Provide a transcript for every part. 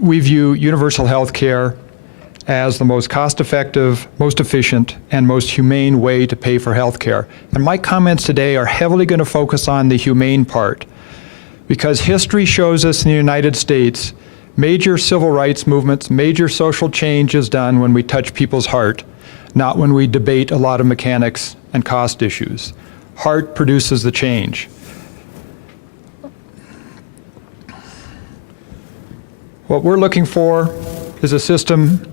we view universal health care as the most cost-effective, most efficient, and most humane way to pay for health care. And my comments today are heavily going to focus on the humane part, because history shows us in the United States, major civil rights movements, major social change is done when we touch people's heart, not when we debate a lot of mechanics and cost issues. Heart produces the change. What we're looking for is a system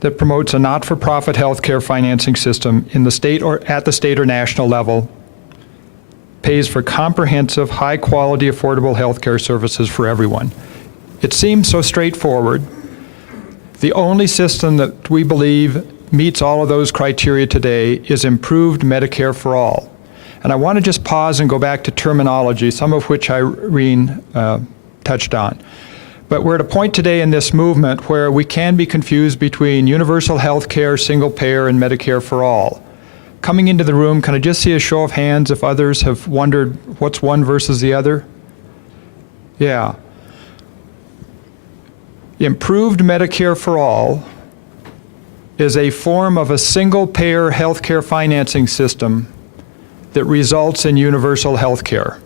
that promotes a not-for-profit healthcare financing system in the state or at the state or national level, pays for comprehensive, high-quality, affordable healthcare services for everyone. It seems so straightforward. The only system that we believe meets all of those criteria today is improved Medicare for all. And I want to just pause and go back to terminology, some of which Irene touched on. But we're at a point today in this movement where we can be confused between universal health care, single payer, and Medicare for all. Coming into the room, can I just see a show of hands if others have wondered what's one versus the other? Yeah. Improved Medicare for all is a form of a single payer healthcare financing system that results in universal health care.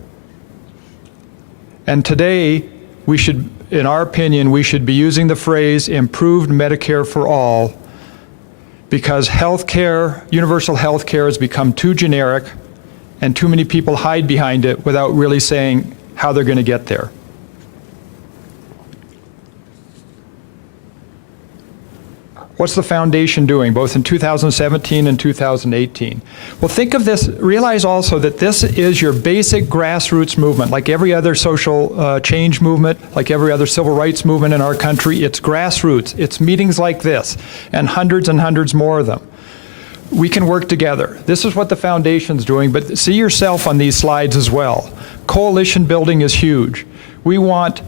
And today, we should, in our opinion, we should be using the phrase improved Medicare for all because healthcare, universal health care has become too generic and too many people hide behind it without really saying how they're going to get there. What's the foundation doing, both in 2017 and 2018? Well, think of this, realize also that this is your basic grassroots movement. Like every other social change movement, like every other civil rights movement in our country, it's grassroots. It's meetings like this, and hundreds more of them. We can work together. This is what the foundation's doing, but see yourself on these slides as well. Coalition building is huge. We want,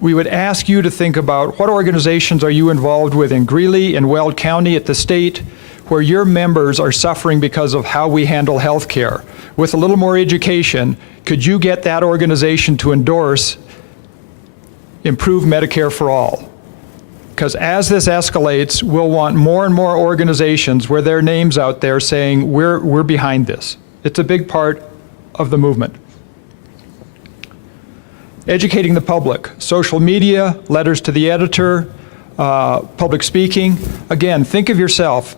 we would ask you to think about what organizations are you involved with in Greeley and Weld County at the state where your members are suffering because of how we handle health care. With a little more education, could you get that organization to endorse improved Medicare for all? Because as this escalates, we'll want more and more organizations where their names out there saying we're behind this. It's a big part of the movement. Educating the public, social media, letters to the editor, public speaking. Again, think of yourself.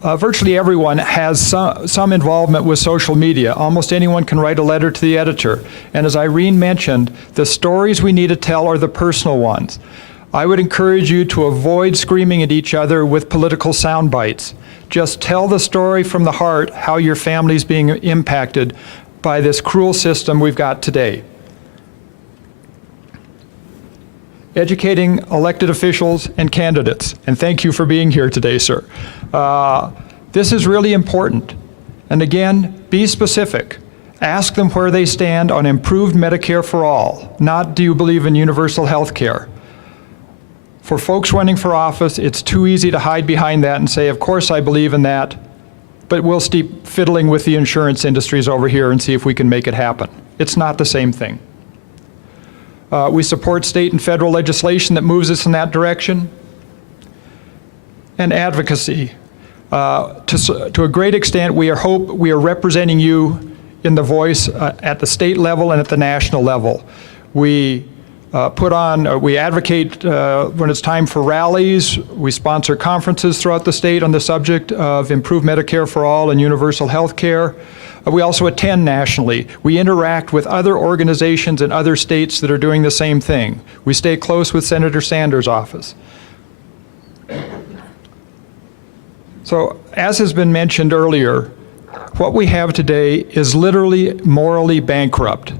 Virtually everyone has some involvement with social media. Almost anyone can write a letter to the editor. And as Irene mentioned, the stories we need to tell are the personal ones. I would encourage you to avoid screaming at each other with political sound bites. Just tell the story from the heart, how your family's being impacted by this cruel system we've got today. Educating elected officials and candidates. And thank you for being here today, sir. This is really important. And again, be specific. Ask them where they stand on improved Medicare for all, not do you believe in universal health care. For folks running for office, it's too easy to hide behind that and say, of course I believe in that, but we'll keep fiddling with the insurance industries over here and see if we can make it happen. It's not the same thing. We support state and federal legislation that moves us in that direction. And advocacy. To a great extent, we are representing you in the voice at the state level and at the national level. We we advocate when it's time for rallies. We sponsor conferences throughout the state on the subject of improved Medicare for all and universal health care. We also attend nationally. We interact with other organizations in other states that are doing the same thing. We stay close with Senator Sanders' office. So, as has been mentioned earlier, what we have today is literally morally bankrupt.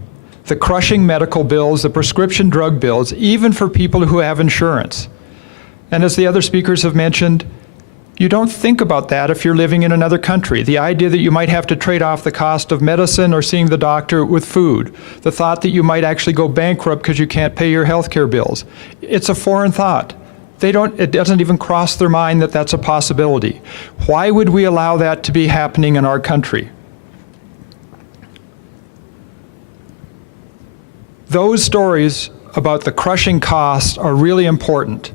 The crushing medical bills, the prescription drug bills, even for people who have insurance. And as the other speakers have mentioned, you don't think about that if you're living in another country. The idea that you might have to trade off the cost of medicine or seeing the doctor with food. The thought that you might actually go bankrupt because you can't pay your health care bills. It's a foreign thought. It doesn't even cross their mind that that's a possibility. Why would we allow that to be happening in our country? Those stories about the crushing costs are really important.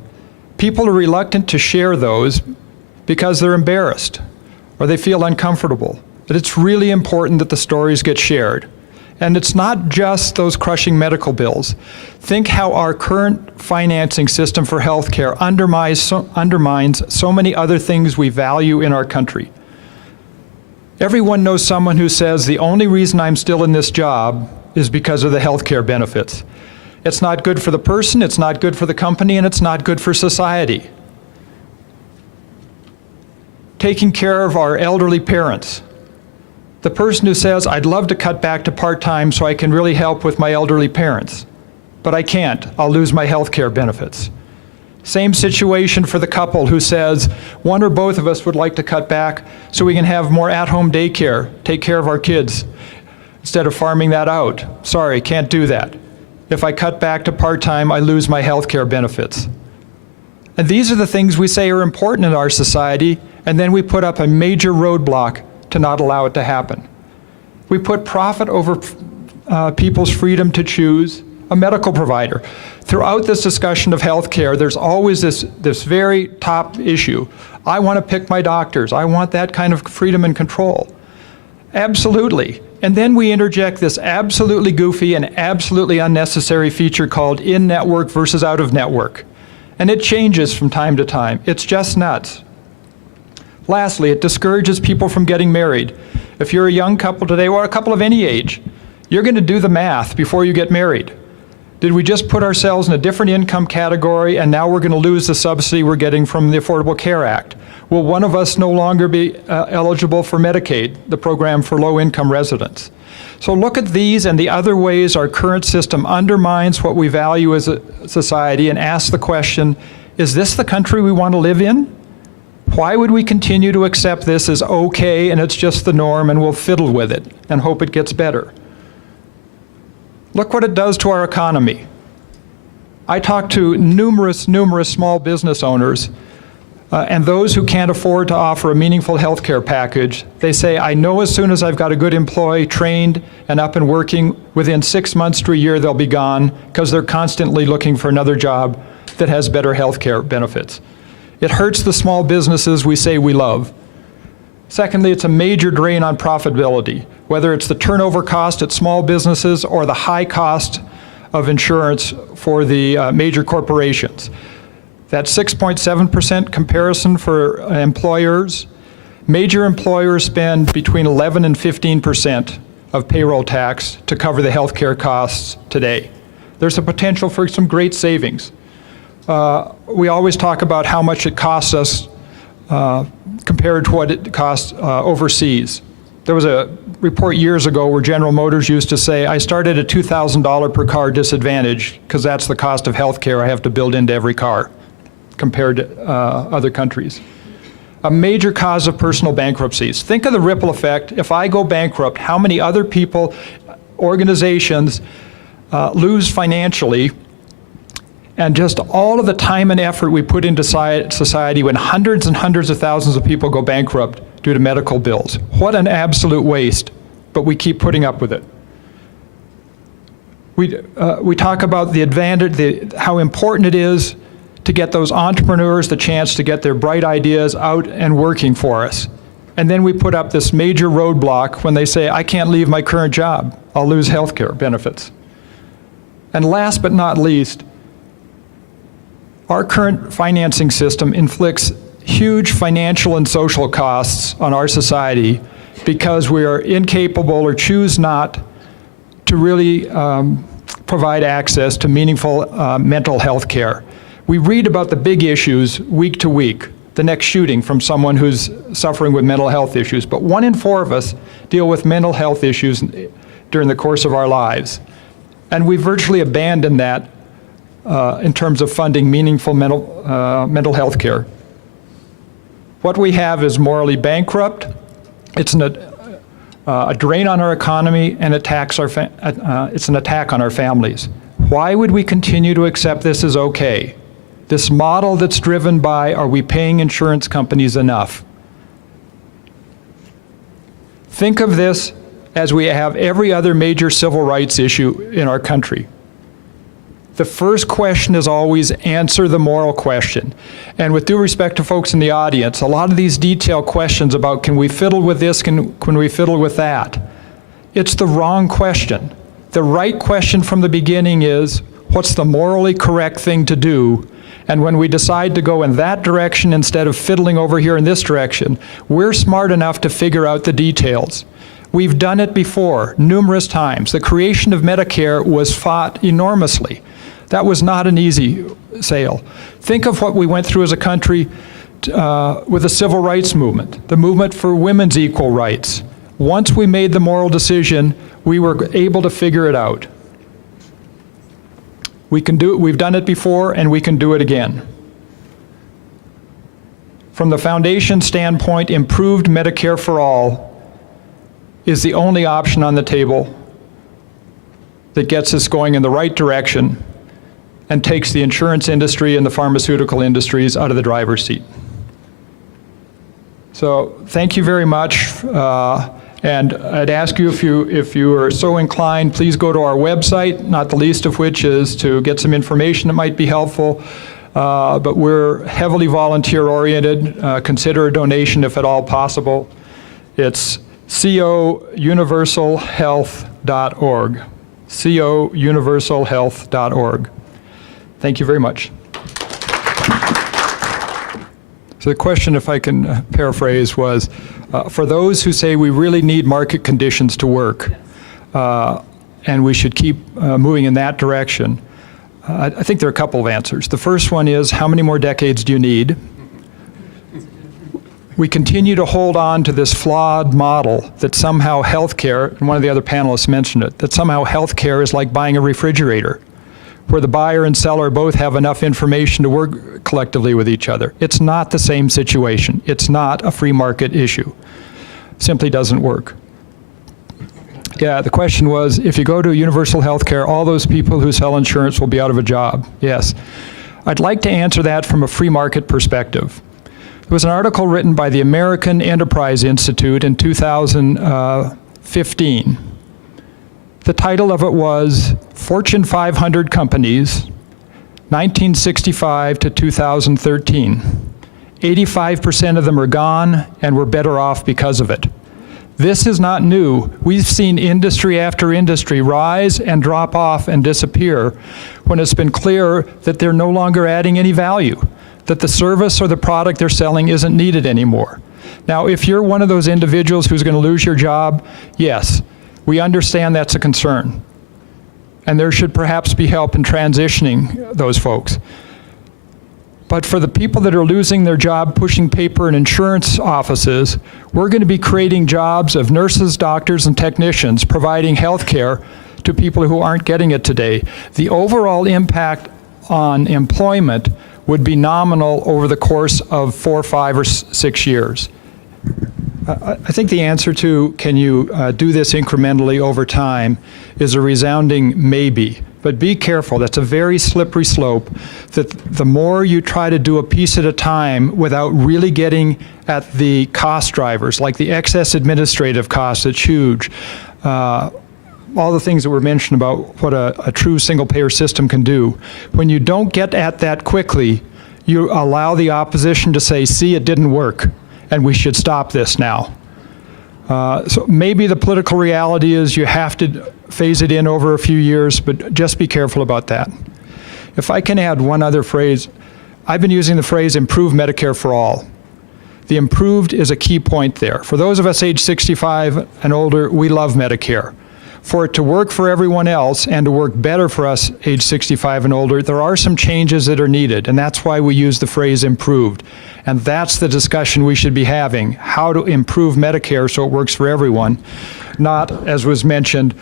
People are reluctant to share those because they're embarrassed or they feel uncomfortable. But it's really important that the stories get shared. And it's not just those crushing medical bills. Think how our current financing system for healthcare undermines so many other things we value in our country. Everyone knows someone who says the only reason I'm still in this job is because of the healthcare benefits. It's not good for the person, it's not good for the company, and it's not good for society. Taking care of our elderly parents. The person who says, I'd love to cut back to part-time so I can really help with my elderly parents, but I can't, I'll lose my health care benefits. Same situation for the couple who says, one or both of us would like to cut back so we can have more at-home daycare, take care of our kids, instead of farming that out. Sorry, can't do that. If I cut back to part-time, I lose my health care benefits. And these are the things we say are important in our society, and then we put up a major roadblock to not allow it to happen. We put profit over people's freedom to choose a medical provider. Throughout this discussion of healthcare, there's always this very top issue. I want to pick my doctors. I want that kind of freedom and control. Absolutely. And then we interject this absolutely goofy and absolutely unnecessary feature called in-network versus out-of-network. And it changes from time to time. It's just nuts. Lastly, it discourages people from getting married. If you're a young couple today, or a couple of any age, you're going to do the math before you get married. Did we just put ourselves in a different income category and now we're going to lose the subsidy we're getting from the Affordable Care Act? Will one of us no longer be eligible for Medicaid, the program for low-income residents? So look at these and the other ways our current system undermines what we value as a society and ask the question, is this the country we want to live in? Why would we continue to accept this as okay and it's just the norm and we'll fiddle with it and hope it gets better? Look what it does to our economy. I talk to numerous small business owners and those who can't afford to offer a meaningful health care package. They say, I know as soon as I've got a good employee trained and up and working, within 6 months to a year they'll be gone because they're constantly looking for another job that has better health care benefits. It hurts the small businesses we say we love. Secondly, it's a major drain on profitability, whether it's the turnover cost at small businesses or the high cost of insurance for the major corporations. That 6.7% comparison for employers, major employers spend between 11 and 15% of payroll tax to cover the health care costs today. There's a potential for some great savings. We always talk about how much it costs us compared to what it costs overseas. There was a report years ago where General Motors used to say, I started at $2,000 per car disadvantage because that's the cost of health care I have to build into every car compared to other countries. A major cause of personal bankruptcies. Think of the ripple effect. If I go bankrupt, how many other people, organizations lose financially, and just all of the time and effort we put into society when hundreds and hundreds of thousands of people go bankrupt due to medical bills. What an absolute waste, but we keep putting up with it. We talk about the advantage, how important it is to get those entrepreneurs the chance to get their bright ideas out and working for us. And then we put up this major roadblock when they say, I can't leave my current job, I'll lose health care benefits. And last but not least, our current financing system inflicts huge financial and social costs on our society because we are incapable or choose not to really provide access to meaningful mental health care. We read about the big issues week to week, the next shooting from someone who's suffering with mental health issues, but 1 in 4 of us deal with mental health issues during the course of our lives. And we virtually abandoned that in terms of funding meaningful mental health care. What we have is morally bankrupt. It's a drain on our economy and it's an attack on our families. Why would we continue to accept this as okay? This model that's driven by, are we paying insurance companies enough? Think of this as we have every other major civil rights issue in our country. The first question is always answer the moral question. And with due respect to folks in the audience, a lot of these detailed questions about can we fiddle with this, can we fiddle with that, it's the wrong question. The right question from the beginning is, what's the morally correct thing to do? And when we decide to go in that direction instead of fiddling over here in this direction, we're smart enough to figure out the details. We've done it before, numerous times. The creation of Medicare was fought enormously. That was not an easy sale. Think of what we went through as a country with the civil rights movement, the movement for women's equal rights. Once we made the moral decision, we were able to figure it out. We can do it, we've done it before, and we can do it again. From the foundation standpoint, improved Medicare for all is the only option on the table that gets us going in the right direction and takes the insurance industry and the pharmaceutical industries out of the driver's seat. So thank you very much. And I'd ask you, if you are so inclined, please go to our website, not the least of which is to get some information that might be helpful. But we're heavily volunteer-oriented. Consider a donation if at all possible. It's couniversalhealth.org. couniversalhealth.org. Thank you very much. So the question, if I can paraphrase, was, for those who say we really need market conditions to work, and we should keep moving in that direction, I think there are a couple of answers. The first one is, how many more decades do you need? We continue to hold on to this flawed model that somehow healthcare, and one of the other panelists mentioned it, that somehow healthcare is like buying a refrigerator, where the buyer and seller both have enough information to work collectively with each other. It's not the same situation. It's not a free market issue. Simply doesn't work. Yeah, the question was, if you go to universal health care, all those people who sell insurance will be out of a job. Yes. I'd like to answer that from a free market perspective. There was an article written by the American Enterprise Institute in 2015. The title of it was Fortune 500 Companies, 1965 to 2013. 85% of them are gone, and we're better off because of it. This is not new. We've seen industry after industry rise and drop off and disappear when it's been clear that they're no longer adding any value, that the service or the product they're selling isn't needed anymore. Now, if you're one of those individuals who's going to lose your job, yes, we understand that's a concern. And there should perhaps be help in transitioning those folks. But for the people that are losing their job pushing paper in insurance offices, we're going to be creating jobs of nurses, doctors, and technicians providing health care to people who aren't getting it today. The overall impact on employment would be nominal over the course of 4, 5, or 6 years. I think the answer to can you do this incrementally over time is a resounding maybe. But be careful, that's a very slippery slope, that the more you try to do a piece at a time without really getting at the cost drivers, like the excess administrative costs, that's huge. All the things that were mentioned about what a true single-payer system can do. When you don't get at that quickly, you allow the opposition to say, see, it didn't work, and we should stop this now. So maybe the political reality is you have to phase it in over a few years, but just be careful about that. If I can add one other phrase, I've been using the phrase improve Medicare for all. The improved is a key point there. For those of us age 65 and older, we love Medicare. For it to work for everyone else and to work better for us age 65 and older, there are some changes that are needed, and that's why we use the phrase improved. And that's the discussion we should be having, how to improve Medicare so it works for everyone, not, as was mentioned,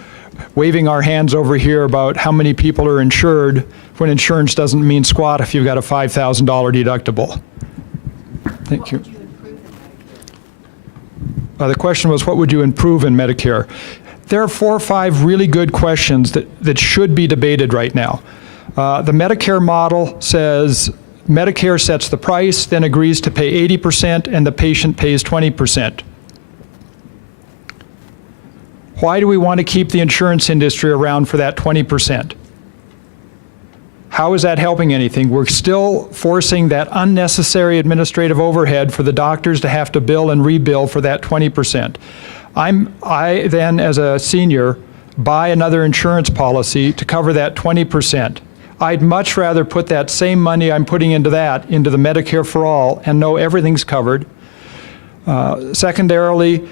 waving our hands over here about how many people are insured when insurance doesn't mean squat if you've got a $5,000 deductible. Thank you. The question was, what would you improve in Medicare? There are 4 or 5 really good questions that should be debated right now. The Medicare model says Medicare sets the price, then agrees to pay 80%, and the patient pays 20%. Why do we want to keep the insurance industry around for that 20%? How is that helping anything? We're still forcing that unnecessary administrative overhead for the doctors to have to bill and rebill for that 20%. I then, as a senior, buy another insurance policy to cover that 20%. I'd much rather put that same money I'm putting into that into the Medicare for All and know everything's covered. Secondarily,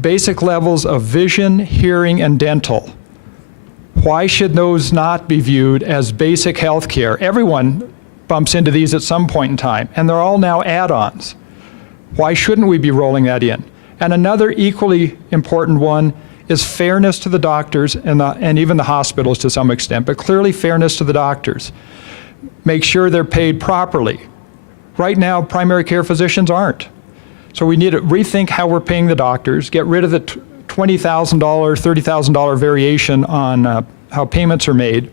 basic levels of vision, hearing, and dental. Why should those not be viewed as basic health care? Everyone bumps into these at some point in time, and they're all now add-ons. Why shouldn't we be rolling that in? And another equally important one is fairness to the doctors and even the hospitals to some extent, but clearly fairness to the doctors. Make sure they're paid properly. Right now, primary care physicians aren't. So we need to rethink how we're paying the doctors, get rid of the $20,000, $30,000 variation on how payments are made.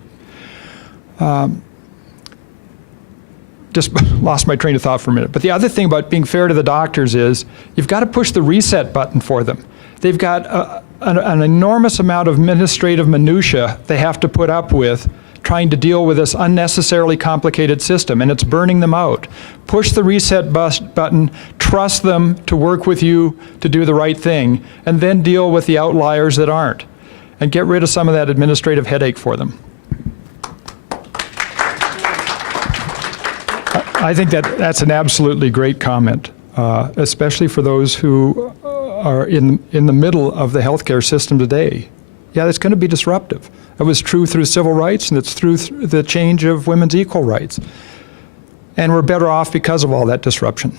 Just lost my train of thought for a minute. But the other thing about being fair to the doctors is you've got to push the reset button for them. They've got an enormous amount of administrative minutia they have to put up with trying to deal with this unnecessarily complicated system, and it's burning them out. Push the reset button, trust them to work with you to do the right thing, and then deal with the outliers that aren't, and get rid of some of that administrative headache for them. I think that's an absolutely great comment, especially for those who are in the middle of the healthcare system today. Yeah, it's going to be disruptive. It was true through civil rights, and it's through the change of women's equal rights. And we're better off because of all that disruption.